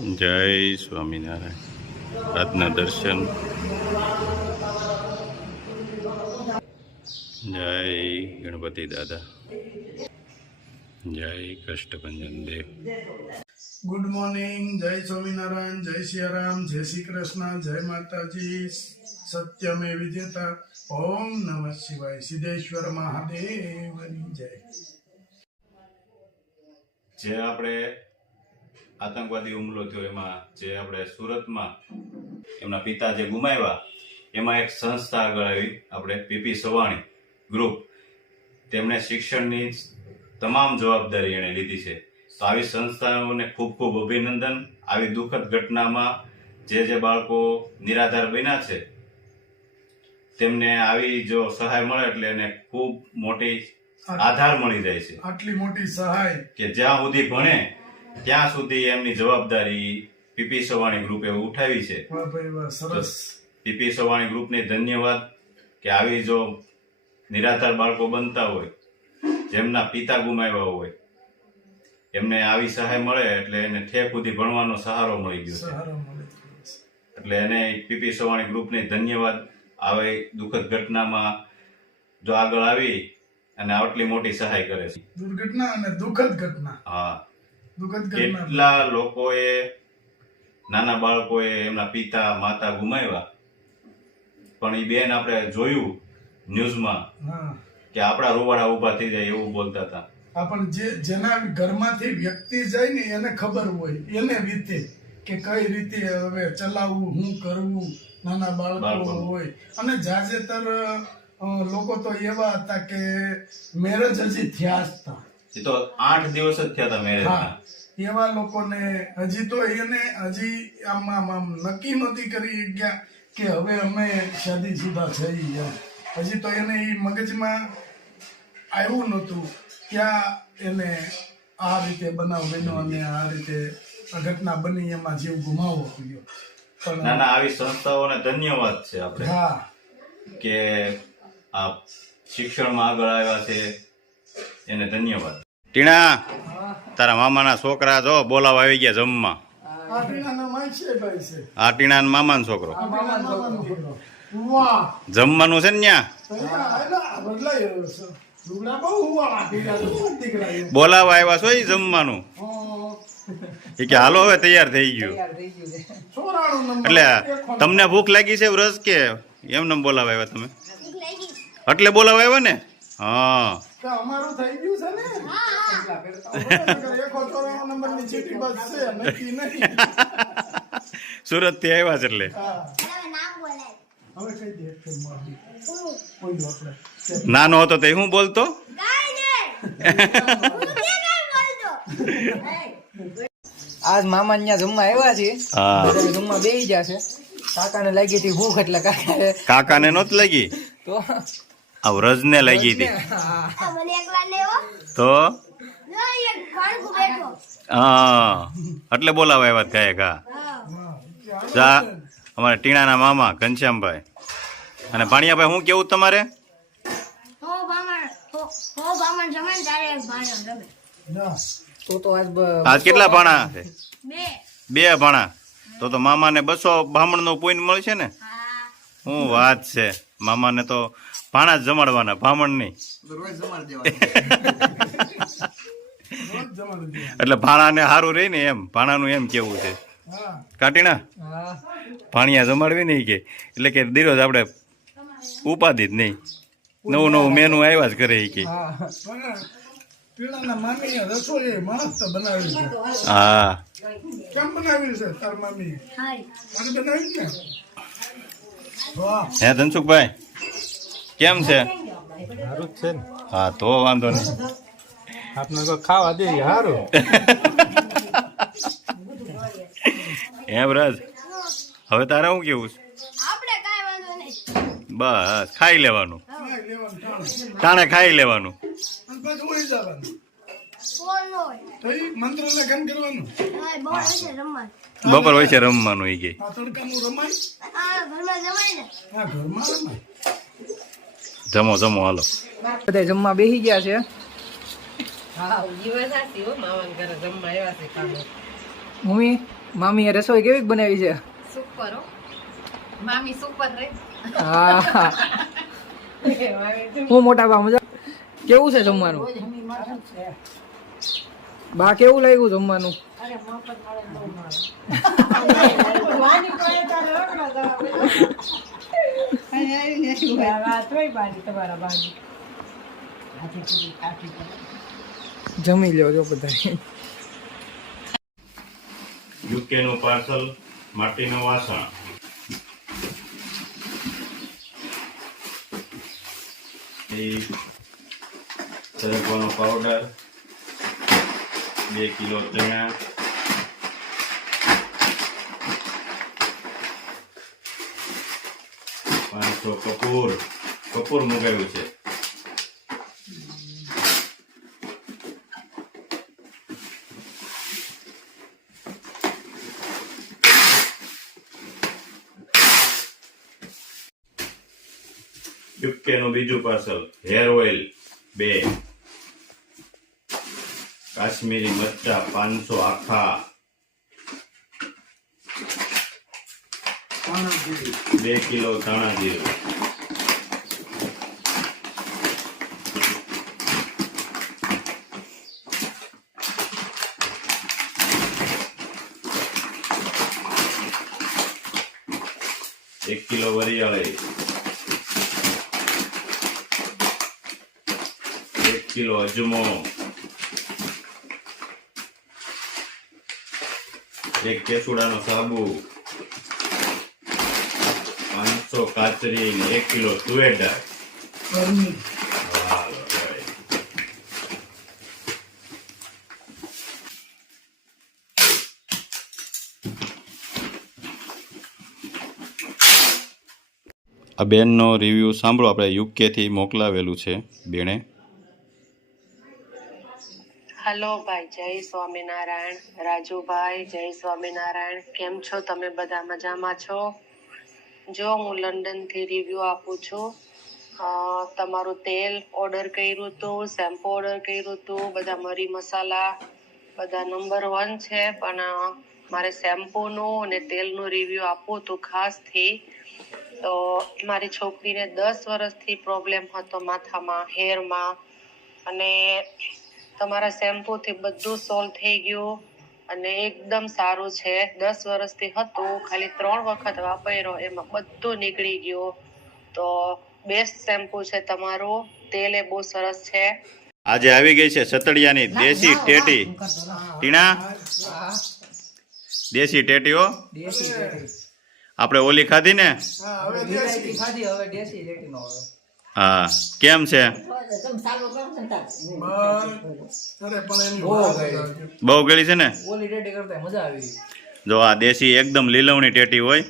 જય સ્વામિનારાયણ. આજના દર્શન. જય ગણપતિ દાદા. જય કષ્ટભંજન દેવ. Good morning. જય સ્વામિનારાયણ, જય સિયારામ, જય શ્રી કૃષ્ણ, જય માતાજી. સત્યમે વિજેતા. ઓમ નમઃ શિવાય. સિદ્ધેશ્વર મહાદેવની જય. જે આપણે આતંકવાદી હુમલો થયો એમાં જે આપણે સુરતમાં એમના પિતા જે ગુમાવ્યા, એમાં એક સંસ્થા આગળ આવી, આપણે પીપી સવાણી ગ્રુપ. તેમણે શિક્ષણની તમામ જવાબદારી એણે લીધી છે. તો આવી સંસ્થાઓને ખૂબ ખૂબ અભિનંદન. આવી દુઃખદ ઘટનામાં જે બાળકો નિરાધાર બન્યા છે તેમને આવી જો સહાય મળે એટલે એને ખૂબ મોટી આધાર મળી જાય છે. આટલી મોટી સહાય કે જ્યાં સુધી ભણે ત્યાં સુધી એમની જવાબદારી પીપી સવાણી ગ્રુપે ઉઠાવી છે. વાહ ભાઈ વાહ, સરસ. પીપી સવાણી ગ્રુપને ધન્યવાદ કે આવી જો નિરાધાર બાળકો બનતા હોય, જેમના પિતા ગુમાવ્યા હોય, એમને આવી સહાય મળે એટલે એને ઠેક સુધી ભણવાનો સહારો મળી ગયો છે. એટલે એને પીપી સવાણી ગ્રુપને ધન્યવાદ. આવી દુઃખદ ઘટનામાં જો આગળ આવી અને આટલી મોટી સહાય કરે છે. દુર્ઘટના અને દુઃખદ ઘટના. હા, દુઃખદ ઘટના. કેટલા લોકોએ, નાના બાળકોએ એમના પિતા માતા ગુમાવ્યા, પણ એ બેન આપણે જોયું ન્યૂઝમાં કે આપણા રૂવાડા ઉભા થઈ જાય એવું બોલતા હતા. પણ જેના ઘરમાંથી વ્યક્તિ જાય ને એને ખબર હોય, એને રીતે કે કઈ રીતે હવે ચલાવવું, શું કરવું. નાના બાળકો હોય અને જાજેતર લોકો તો એવા હતા કે મેરેજ હજી થયા હતા. એ તો 8 દિવસ જ થયા હતા મેરેજ. એવા લોકોને હજી તો એને હજી આમ નક્કી નહોતી કરી ગયા કે હવે અમે શાદીશુદા થઈ ગયા. હજી તો એને એ મગજમાં આવ્યું નહોતું. ત્યાં એને આ રીતે બનાવ બન્યો અને આ રીતે આ ઘટના બની, એમાં જીવ ગુમાવવો પડ્યો. ના ના, આવી સંસ્થાઓને ધન્યવાદ છે આપણે. હા, કે આ શિક્ષણમાં આગળ આવ્યા છે એને ધન્યવાદ. ટીણા, તારા મામાના છોકરા જો બોલાવા આવી ગયા જમવા. આ ટીણાનો માય છે ભાઈ છે. આ ટીણા મામાનો છોકરો. વાહ, જમવાનું છે ને ન્યા બદલાઈ રહ્યો છે. લુગડા બહુ હુવાળા દીકરા બોલાવા આવ્યા છો એ જમવાનું. એ કે હાલો હવે તૈયાર થઈ ગયું. એટલે તમને ભૂખ લાગી છે વ્રજ કે એમને બોલાવા આવ્યા તમે? એટલે બોલાવા આવ્યા ને? હા, અમારું થઈ ગયું છે ને. નંબરની ચીઠી બસ છે, નક્કી નહીં. સુરત થી આવ્યા છે એટલે. હવે કઈ દે નાનો હતો તે હું બોલતો. આજ મામા ત્યાં જમવા આવ્યા છે. જમવા બેસી ગયા છે. કાકાને લાગી હતી ભૂખ એટલે કાકાને નહોત લાગી તો આ વ્રજ ને લાગી હતી તો હા, એટલે બોલાવા આવ્યા કાંઈ કા. જા અમારા ટીણાના મામા ઘનશ્યામભાઈ અને ભાણિયાભાઈ, હું કેવું તમારે? તો આજ કેટલા ભાણા છે? 2 ભાણા. તો મામાને 200 બ્રાહ્મણ નો પોઈન્ટ મળશે ને. શું વાત છે. મામાને તો ભાણા જ જમાડવાના, બ્રાહ્મણ નહીં. એટલે ભાણાને સારું રહી ને એમ, ભાણાનું એમ કેવું છે. કાટીના ભાણિયા જમાડવી નહીં કે એટલે કે દિરોજ આપણે ઉપાધિ જ નહીં, નવું મેનુ આવ્યા જ કરે કે. હા, કેમ બનાવ્યું છે તાર મામી? બનાવ્યું ને. હે ધનસુખભાઈ, કેમ છે? સારું જ છે ને. હા, તો વાંધો નહીં. આપણે તો ખાવા દે સારું. હે વ્રજ, હવે તારે શું કેવું છે? બસ ખાઈ લેવાનું, ટાણે ખાઈ લેવાનું. મંત્ર લગન કરવાનું. બપોર હોય છે રમવાનું. એ ગઈ તડકાનું રમાય. હા, ઘરમાં રમાય. જમો હાલો. બધા જમવા બેસી ગયા છે. મમ્મી મામીએ રસોઈ કેવી બનાવી છે? સુપર હો મામી સુપર રે હા હું મોટા બા મજા કેવું છે જમવાનું? બા કેવું લાગ્યું જમવાનું? જમી લ્યો જો બધા. યુકે નું પાર્સલ, માટીનું વાસણ, એ સરગવાનો પાવડર, 2 કિલો ચણા, 500 કપૂર મંગાવ્યું છે. યુકે નું બીજું પાર્સલ, હેર ઓઇલ 2, કાશ્મીરી મરચા 500 આખા, 2 કિલો ધાણા જીરું, એક કિલો વરિયાળી, 1 કિલો અજમો, 1 કેસુડાનો સાબુ, 500 કાચરી, 1 કિલો તુવેર દાળ. ઘરની હાલો, ભાઈ. આ બેનનો રિવ્યુ સાંભળો. આપણે યુકેથી મોકલાવેલું છે બેને. હલો ભાઈ, જય સ્વામિનારાયણ. રાજુભાઈ, જય સ્વામિનારાયણ. કેમ છો તમે? બધા મજામાં છો? જો હું લંડનથી રિવ્યુ આપું છું. તમારું તેલ ઓર્ડર કર્યું હતું, શેમ્પુ ઓર્ડર કર્યું હતું, બધા મરી મસાલા બધા નંબર 1 છે, પણ મારે શેમ્પૂનું અને તેલનું રિવ્યુ આપવું હતું ખાસથી. તો મારી છોકરીને 10 વર્ષથી પ્રોબ્લેમ હતો માથામાં, હેરમાં, અને તમારા શેમ્પૂથી બધું સોલ્વ થઈ ગયું અને એકદમ સારું છે. 10 વર્ષથી હતું, ખાલી 3 વખત વાપર્યો, એમાં બધું નીકળી ગયું. તો બેસ્ટ શેમ્પૂ છે તમારું. તેલ એ બહુ સરસ છે. આજે આવી ગઈ છે સતડિયાની દેશી ટેટી. ટીણા, દેશી ટેટી હો. દેશી રેટી આપણે ઓલી ખાધી ને? વિલાયતી ખાધી, હવે દેશી રેટીનો આવે. હા, કેમ છે? અરે પણ એની બહુ વાત ગઈ. રાખજો. બહુ ગળી છે ને? ઓલી રેટી કરતા મજા આવી ગઈ. જો આ દેશી એકદમ લીલવણી ટેટી હોય.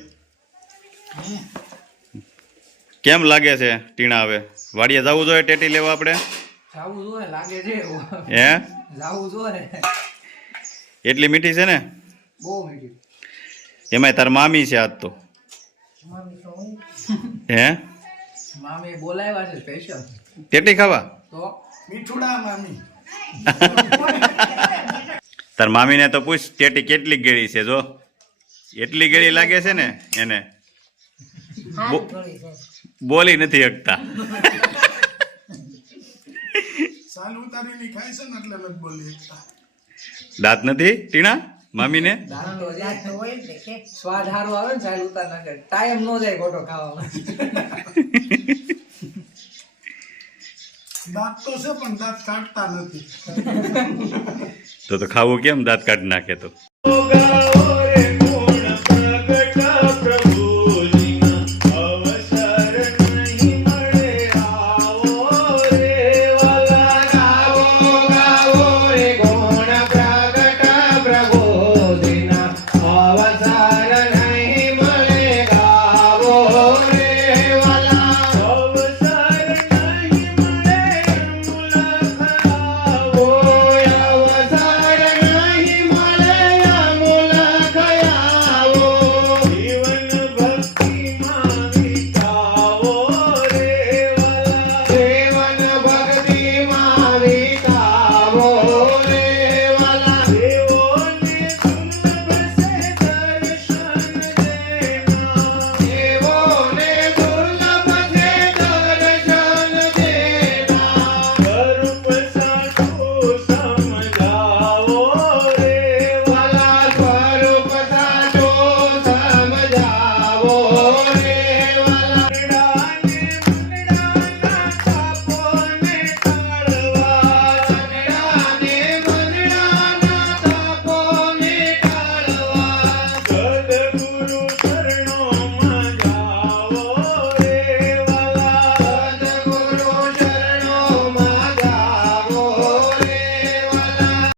કેમ લાગે છે ટીણા? હવે વાડીએ જવું જોઈએ ટેટી લેવા આપણે? જાવું જોઈએ, લાગે છે હે? જાવું જોઈએ. એટલી મીઠી છે ને? બહુ મીઠી. એમાંય તાર મામી છે આજ તો. હે? મામી બોલાવ્યા છે સ્પેશિયલ. ટેટી ખાવા? તો મીઠુડા મામી. તાર મામીને તો પૂછ ટેટી કેટલી ગળી છે. જો એટલી ગળી લાગે છે ને એને. બોલી નથી શકતા. સાલ ઉતારીને ખાય છે ને એટલે નથી બોલી શકતા. દાંત નથી ટીણા મામીને? દાંતનો સ્વાદ સારો આવે ને સાહેબ ઉતાર નાખે. ટાઈમ નો જાય ખોટો ખાવામાં. દાંત તો છે પણ દાંત કાઢતા નથી. તો ખાવું કેમ? દાંત કાઢી નાખે તો. ગાઓ